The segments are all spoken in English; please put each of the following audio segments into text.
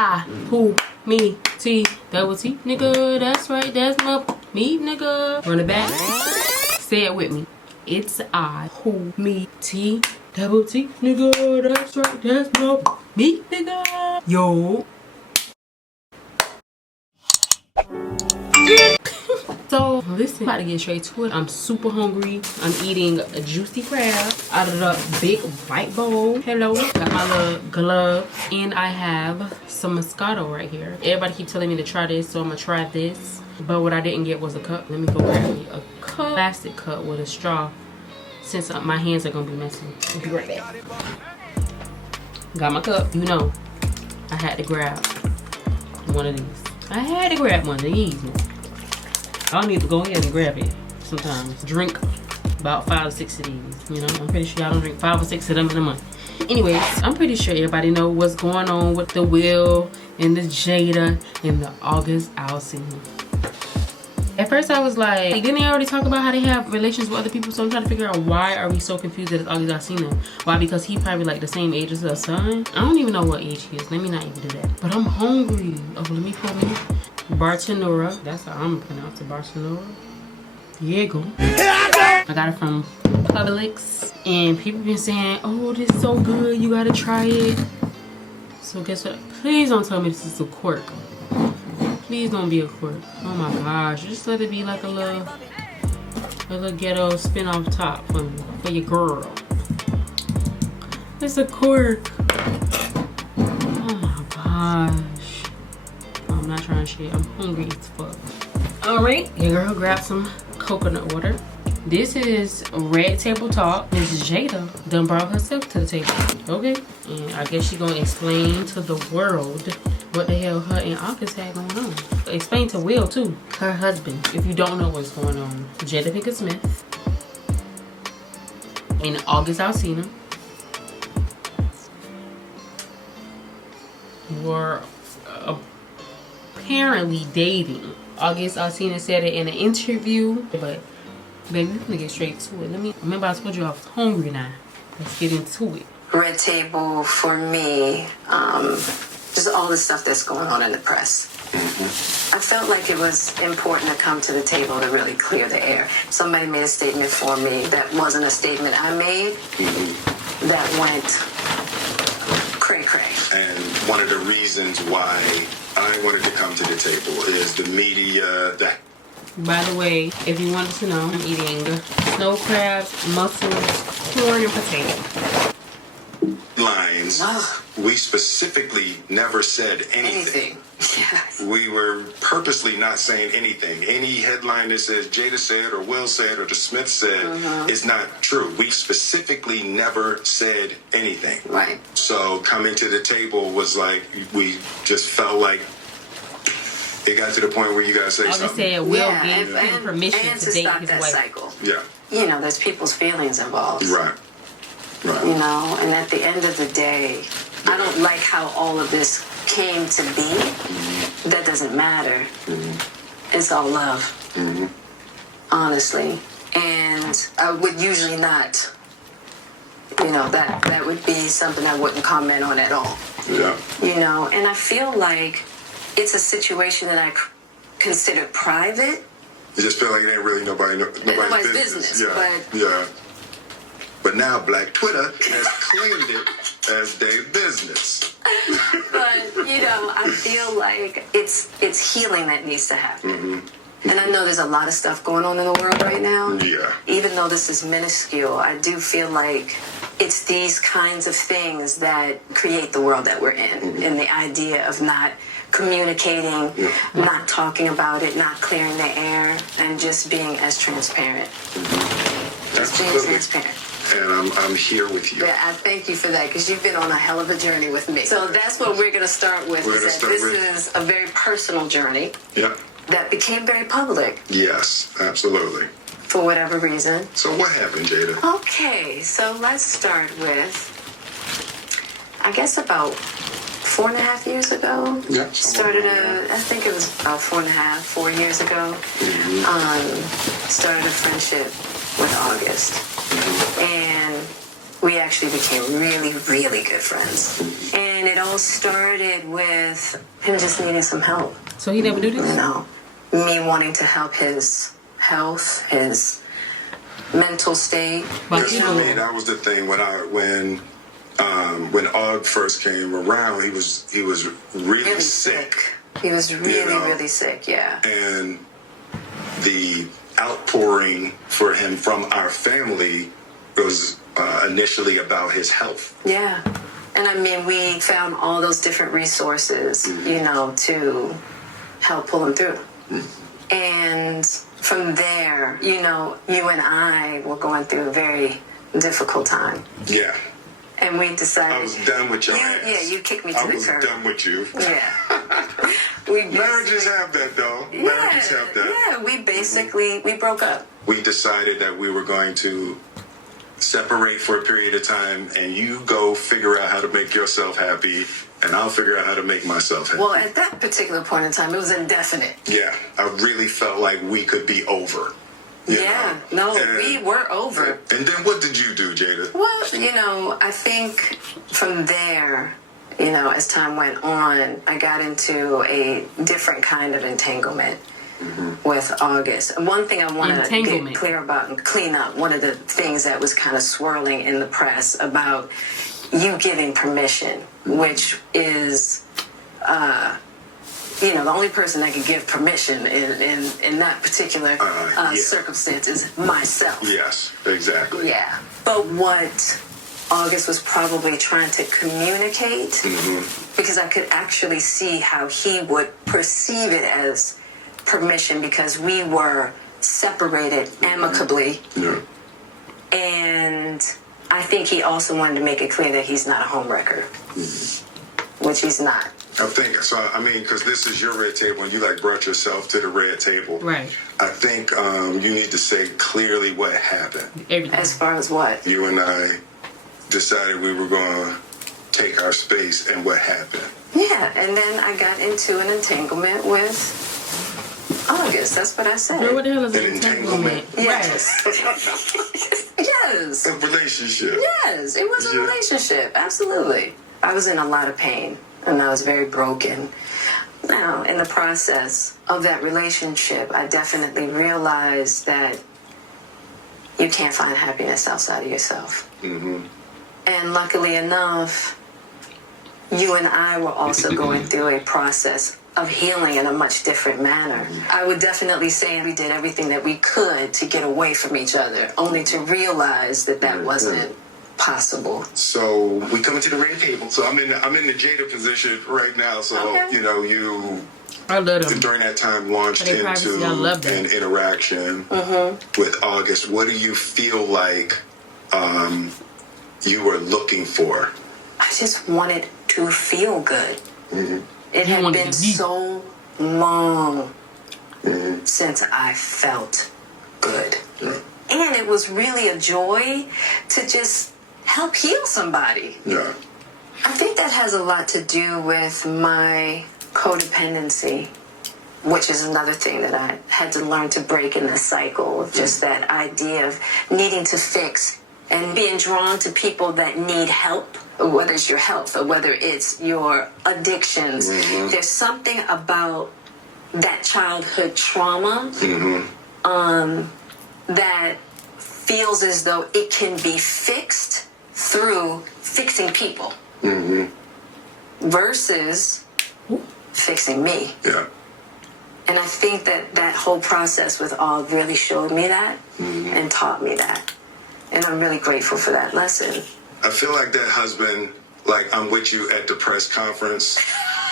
I, who, me, T, double T, nigga. That's right, that's my me, nigga. Run it back. Say it with me. It's I, who, me, T, double T, nigga. That's right, that's my me, nigga. Yo. So listen, I'm about to get straight to it. I'm super hungry. I'm eating a juicy crab out of the big white bowl. Hello, got my little glove, and I have some Moscato right here. Everybody keep telling me to try this, so I'm gonna try this. But what I didn't get was a cup. Let me go grab me a cup, plastic cup with a straw, since my hands are gonna be messy. I'll be right back. Got my cup. You know, I had to grab one of these. I had to grab one of these. I'll need to go ahead and grab it sometimes. Drink about 5 or 6 of these. You know, I'm pretty sure I don't drink 5 or 6 of them in a month. Anyways, I'm pretty sure everybody know what's going on with the Will and the Jada and the August Alsina. At first I was like, didn't they already talk about how they have relations with other people? So I'm trying to figure out, why are we so confused that it's August Alsina? Why? Because he probably like the same age as her son? I don't even know what age he is. Let me not even do that. But I'm hungry. Oh, let me pull me. Bartenura. That's how I'm gonna pronounce it. Bartenura. Diego. I got it from Publix. And people been saying, oh, this is so good. You gotta try it. So guess what? Please don't tell me this is a quirk. Please don't be a quirk. Oh my gosh. Just let it be like a little ghetto spin off top for me. For your girl. It's a quirk. Oh my gosh. I'm not trying shit. I'm hungry as fuck. Alright. Your girl grabbed some coconut water. This is Red Table Talk. This is Jada. Done brought herself to the table. Okay. And I guess she's gonna explain to the world what the hell her and August had going on. Explain to Will too, her husband, if you don't know what's going on. Jada Pinkett Smith and August Alsina were apparently dating. August Alsina said it in an interview, but baby, we're gonna get straight to it. Remember I told you I was hungry now. Let's get into it. Red Table for me, just all the stuff that's going on in the press. I felt like it was important to come to the table to really clear the air. Somebody made a statement for me that wasn't a statement I made, that went cray-cray. And one of the reasons why I wanted to come to the table is the media that... By the way, if you wanted to know, I'm eating snow crabs, mussels, corn, and potato. Lines. We specifically never said anything. Yes. We were purposely not saying anything. Any headline that says Jada said or Will said or the Smith said is not true. We specifically never said anything. Right. So coming to the table was like, we just felt like it got to the point where you gotta say something. Said Will gave him permission and to to date stop his that wife. cycle. Yeah. You know, there's people's feelings involved. Right. Right. You know, and at the end of the day, I don't like how all of this came to be. That doesn't matter. It's all love. Honestly. And I would usually not, you know, that would be something I wouldn't comment on at all. Yeah. You know, and I feel like it's a situation that I consider private. You just feel like it ain't really nobody's business. Yeah. Yeah. But now Black Twitter has claimed it as their business. But, you know, I feel like it's healing that needs to happen. And I know there's a lot of stuff going on in the world right now. Yeah. Even though this is minuscule, I do feel like it's these kinds of things that create the world that we're in. And the idea of not communicating, not talking about it, not clearing the air, and just being as transparent. Just being transparent. And I'm here with you. Yeah, I thank you for that, because you've been on a hell of a journey with me. So that's what we're going to start with. This is a very personal journey. Yep. That became very public. Yes, absolutely. For whatever reason. So what happened, Jada? Okay, so let's start with, I guess about 4.5 years ago. Yeah. I think it was about 4 years ago. Started a friendship with August. And we actually became really, really good friends. And it all started with him just needing some help. So he never do this? No. Me wanting to help his health, his mental state. But For me, that was the thing when Og first came around, he was really sick. He was really, know? really sick, yeah. And the outpouring for him from our family was initially about his health. Yeah. And I mean, we found all those different resources, you know, to help pull him through. And from there, you know, you and I were going through a very difficult time. Yeah. And we decided... I was done with your ass. Yeah, you kicked me to the curb. I was done with you. Yeah. Marriages have that, though. Marriages have that. Yeah, we basically, we broke up. We decided that we were going to separate for a period of time, and you go figure out how to make yourself happy, and I'll figure out how to make myself happy. Well, at that particular point in time, it was indefinite. Yeah, I really felt like we could be over. You know? We were over. And then what did you do, Jada? Well, you know, I think from there, you know, as time went on, I got into a different kind of entanglement with August. And one thing I want to get clear about and clean up, one of the things that was kind of swirling in the press about you giving permission, which is, you know, the only person that can give permission in that particular circumstance is myself. Yes, exactly. Yeah. But what August was probably trying to communicate, because I could actually see how he would perceive it as permission, because we were separated amicably. Yeah. And I think he also wanted to make it clear that he's not a homewrecker, which he's not. I think so. I mean, because this is your red table, and you like brought yourself to the red table. Right. I think you need to say clearly what happened. Everything. As far as what? You and I decided we were going to take our space, and what happened. Yeah, and then I got into an entanglement with August. That's what I said. Girl, what the hell is An an entanglement? Yes. Yes. A relationship. Yes, it was a relationship. Absolutely. I was in a lot of pain, and I was very broken. Now, in the process of that relationship, I definitely realized that you can't find happiness outside of yourself. And luckily enough, you and I were also going through a process of healing in a much different manner. I would definitely say we did everything that we could to get away from each other, only to realize that that wasn't possible. So we come into the red table. So I'm in the Jada position right now. So you know, you I love them. during that time launched They privacy, I into love that. an interaction with August. What do you feel like you were looking for? I just wanted to feel good. It had wanted been to be. so long since I felt good. And it was really a joy to just help heal somebody. Yeah. I think that has a lot to do with my codependency, which is another thing that I had to learn to break in this cycle of just that idea of needing to fix and being drawn to people that need help, whether it's your health or whether it's your addictions. There's something about that childhood trauma that feels as though it can be fixed through fixing people versus fixing me. Yeah. And I think that that whole process with Og really showed me that and taught me that. And I'm really grateful for that lesson. I feel like that husband, like I'm with you at the press conference.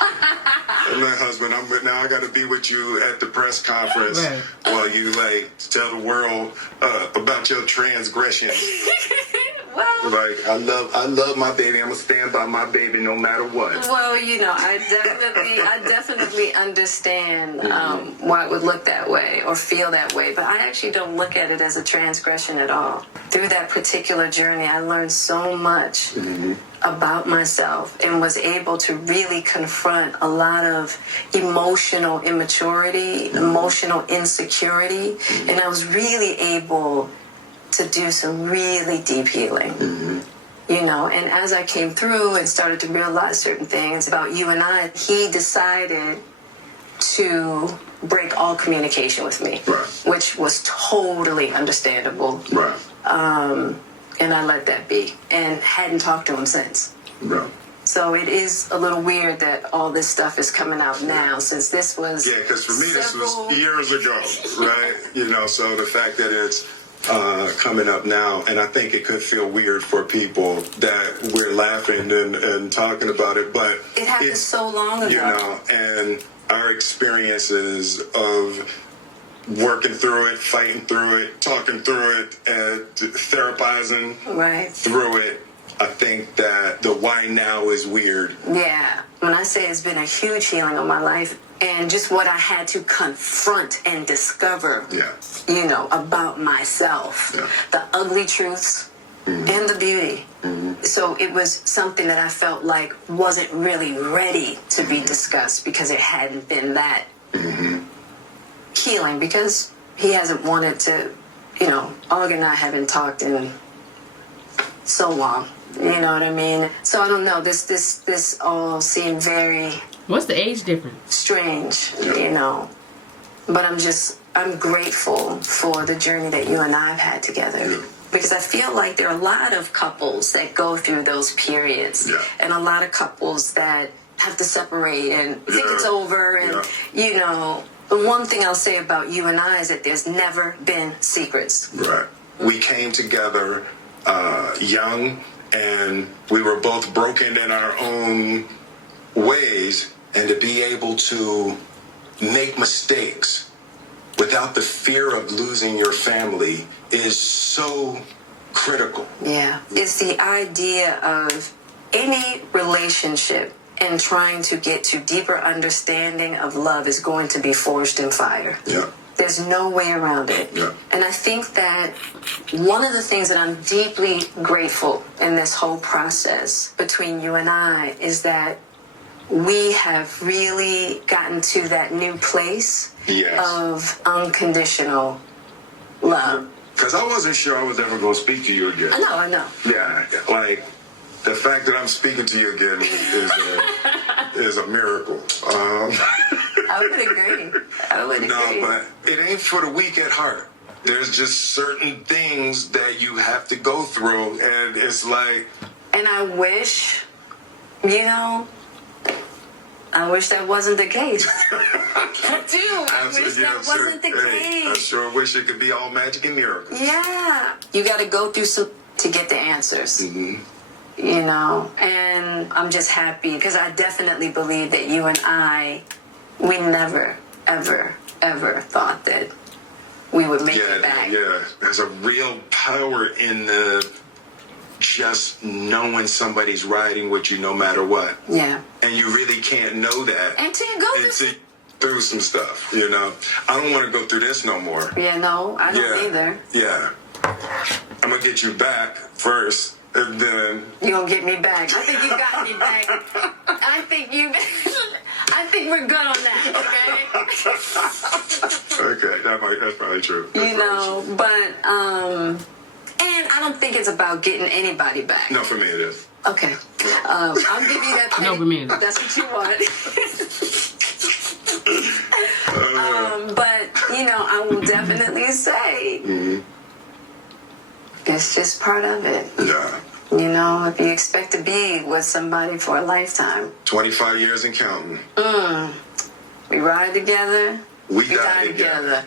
I'm that husband. Now I got to be with you at the press conference while you like tell the world about your transgression. Well, Like I love my baby. I'm gonna stand by my baby no matter what. well, you know, I definitely understand why it would look that way or feel that way, but I actually don't look at it as a transgression at all. Through that particular journey, I learned so much about myself and was able to really confront a lot of emotional immaturity, emotional insecurity, and I was really able to do some really deep healing. you know. And as I came through and started to realize certain things about you and I, he decided to break all communication with me, Right. which was totally understandable. Right. And I let that be and hadn't talked to him since. Right. So it is a little weird that all this stuff is coming out now, since this was... Yeah, because for me, this was years ago, right? You know, so the fact that it's coming up now, and I think it could feel weird for people that we're laughing and talking about it, but... It happened so long ago. You know, and our experiences of working through it, fighting through it, talking through it, and therapizing through it, I think that the why now is weird. Yeah. When I say it's been a huge healing of my life, and just what I had to confront and discover, you know, about myself. Yeah. The ugly truths and the beauty. So it was something that I felt like wasn't really ready to be discussed because it hadn't been that healing, because he hasn't wanted to, you know, Og and I haven't talked in so long. You know what I mean? So I don't know. This all seemed very... What's the age difference? Strange, you know. But I'm grateful for the journey that you and I have had together. Yeah. Because I feel like there are a lot of couples that go through those periods. Yeah. And a lot of couples that have to separate and think it's over. And, you know, the one thing I'll say about you and I is that there's never been secrets. Right. We came together young, and we were both broken in our own ways, and to be able to make mistakes without the fear of losing your family is so critical. Yeah. It's the idea of any relationship and trying to get to deeper understanding of love is going to be forged in fire. Yeah. There's no way around it. Yeah. And I think that one of the things that I'm deeply grateful in this whole process between you and I is that we have really gotten to that new place of unconditional love. Because I wasn't sure I was ever going to speak to you again. I know. Yeah, like the fact that I'm speaking to you again is a miracle. I would agree. No, but it ain't for the weak at heart. There's just certain things that you have to go through, and it's like... And I wish, you know... I wish that wasn't the case. I do. I wish that wasn't the case. I sure wish it could be all magic and miracles. Yeah. You got to go through some to get the answers. You know, and I'm just happy because I definitely believe that you and I, we never, ever, ever thought that we would make it back. Yeah, there's a real power in the just knowing somebody's riding with you no matter what. Yeah. And you really can't know that until you go through some stuff, you know. I don't want to go through this no more. Yeah, no, I don't either. Yeah. I'm going to get you back first, and then... You're going to get me back. I think you got me back. I think we're good on that, okay? Okay, that's probably true. You know, but, and I don't think it's about getting anybody back. No, for me it is. Okay. I'll give you that. No, for me. That's what you want. But, you know, I will definitely say it's just part of it. Yeah. You know, if you expect to be with somebody for a lifetime. 25 years and counting. We ride together. We die together.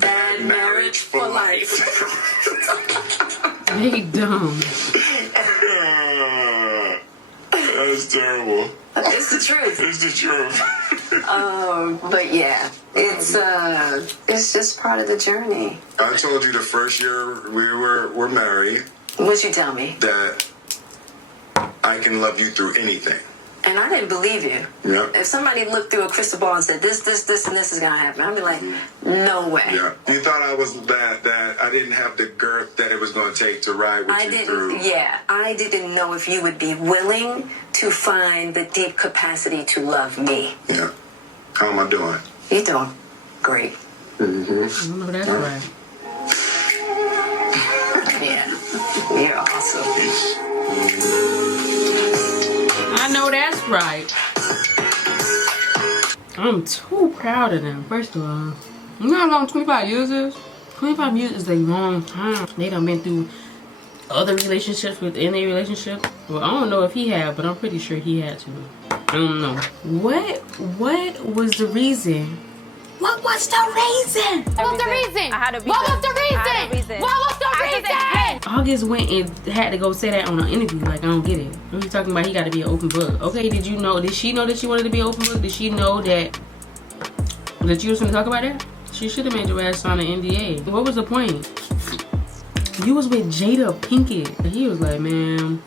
Bad marriage for life. They dumb. That's terrible. It's the truth. It's the truth. But yeah, it's just part of the journey. I told you the first year we were married. What'd you tell me? That I can love you through anything. And I didn't believe you. Yeah. If somebody looked through a crystal ball and said, this, and this is going to happen, I'd be like, no way. Yeah. You thought I was that I didn't have the girth that it was going to take to ride with you through. Yeah. I didn't know if you would be willing to find the deep capacity to love me. Yeah. How am I doing? You're doing great. I know that's right. Yeah. You're awesome. right. I'm too proud of them. First of all, you know how long 25 years is? 25 years is a long time. They done been through other relationships within a relationship. Well, I don't know if he had, but I'm pretty sure he had to. I don't know. What was the reason? What was the reason? What was the reason? I had a reason. What was the reason? I had a reason. What was the reason? August went and had to go say that on an interview. Like, I don't get it. What are you talking about? He got to be an open book. Okay, did you know? Did she know that she wanted to be an open book? Did she know that you was going to talk about that? She should have made your ass sign an NDA. What was the point? You was with Jada Pinkett. And he was like, man,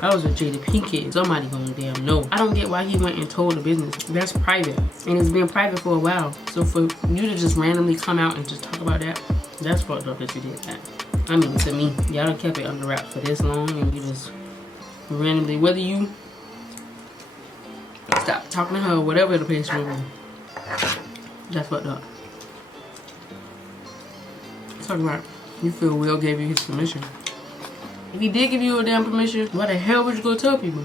I was with Jada Pinkett. Somebody gonna damn know. I don't get why he went and told the business. That's private. And it's been private for a while. So for you to just randomly come out and just talk about that, that's fucked up that you did that. I mean, to me, y'all done kept it under wraps for this long and you just randomly, whether you stop talking to her or whatever the case may be, that's fucked up. Talking about you feel Will gave you his permission. If he did give you a damn permission, why the hell would you go tell people?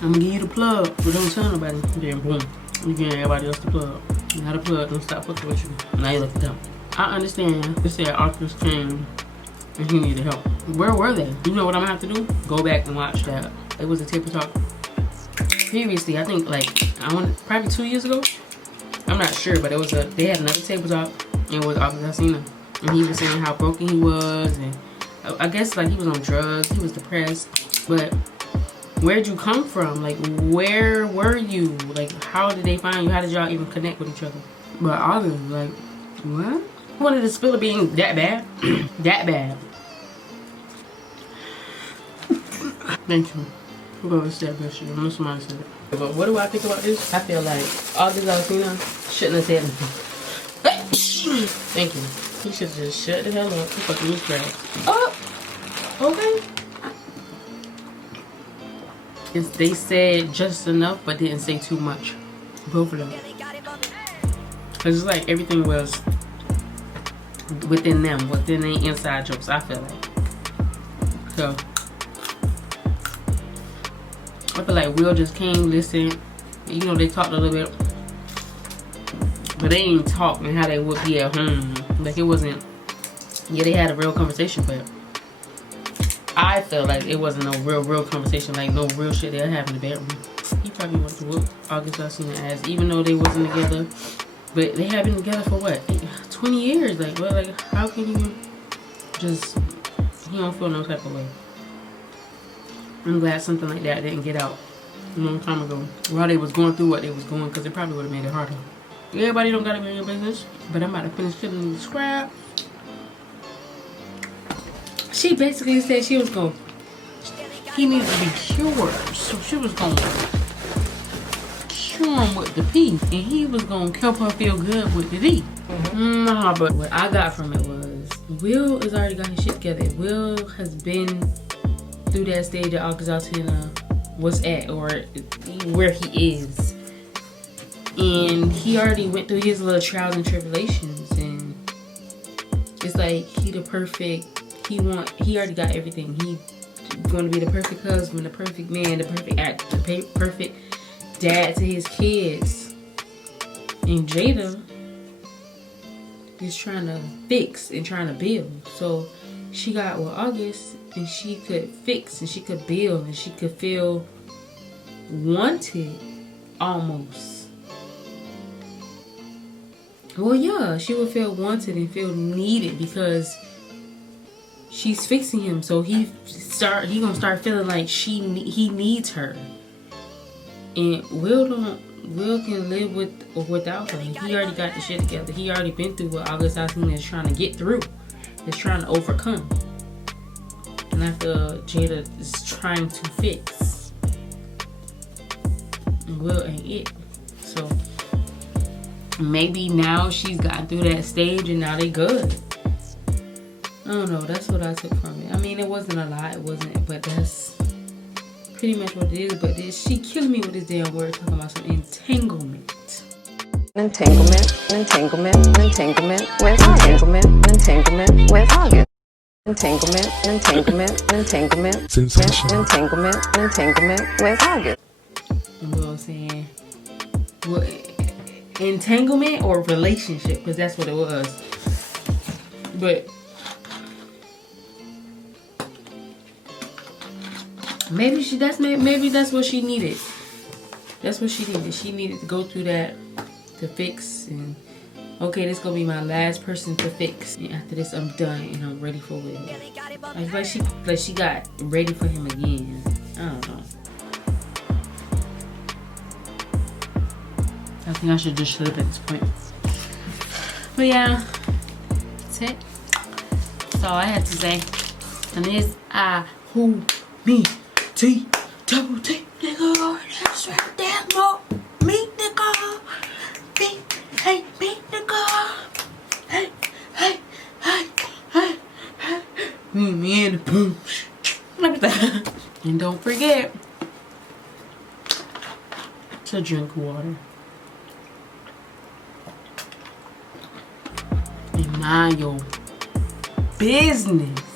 I'm gonna give you the plug, but don't tell nobody. Then boom, you give everybody else the plug. Now the plug don't stop fucking with you. Now you looking dumb. I understand. They said Arthur's came and he needed help. Where were they? You know what I'm gonna have to do? Go back and watch that. It was a table talk previously. I think probably 2 years ago. I'm not sure, but they had another table talk and it was Alcina. And he was saying how broken he was, and I guess like he was on drugs, he was depressed. But where'd you come from? Like, where were you? Like, how did they find you? How did y'all even connect with each other? But August was like, what? I wanted to spill it being that bad? That bad. Thank you. Whoever said that shit, I know somebody said it. But what do I think about this? I feel like August Alcina shouldn't have said anything. Thank you. He should just shut the hell up. He fucking was crap. Oh, okay. They said just enough, but didn't say too much. Both of them. Cause it's like everything was within them, within their inside jokes. I feel like. So I feel like Will just came, listened. You know, they talked a little bit, but they ain't talking how they would be at home. Like, it wasn't, yeah, they had a real conversation, but I felt like it wasn't no real conversation, like no real shit they'll have in the bedroom. He probably wanted to whoop August Alcina ass, even though they wasn't together. But they have been together for what, 20 years? Like, what? Like, how can you just, he don't feel no type of way. I'm glad something like that didn't get out a long time ago while they was going through what they was going, because it probably would have made it harder. Everybody don't gotta be in your business, but I'm about to finish killing the scrap. She basically said he needs to be cured, so she was gonna cure him with the P, and he was gonna help her feel good with the D. Nah, but what I got from it was Will has already got his shit together. Will has been through that stage that August Alcina was at, or where he is. And he already went through his little trials and tribulations, and it's like he already got everything. He going to be the perfect husband, the perfect man, the perfect actor, the perfect dad to his kids. And Jada is trying to fix and trying to build. So she got with August, and she could fix and she could build and she could feel wanted almost. Well, yeah, she would feel wanted and feel needed because she's fixing him. So he gonna start feeling like he needs her. And Will can live with or without her. He already got the shit together. He already been through what August Alcina is trying to get through. Is trying to overcome. And I feel Jada is trying to fix. And Will ain't it. So maybe now she's gotten through that stage and now they good. I don't know. That's what I took from it. I mean, it wasn't a lot. It wasn't, but that's pretty much what it is. But she killing me with this damn word talking about some entanglement. Entanglement with August. Entanglement, entanglement, entanglement, Sensational. entanglement, entanglement with August. You know what I'm saying? Well, entanglement or relationship, because that's what it was. But maybe that's what she needed. That's what she needed. She needed to go through that to fix, and okay, this gonna be my last person to fix. And after this, I'm done and I'm ready for Will. Like she got ready for him again. I don't know. I think I should just shut up at this point. But yeah, that's it. That's all I have to say. And it's who, me, T, double T, nigga. That's right there, more. Me, nigga. Me, hey, me, nigga. Hey, hey, hey, hey, hey. Me and the pooch. Like that. And don't forget to drink water. And mind your business.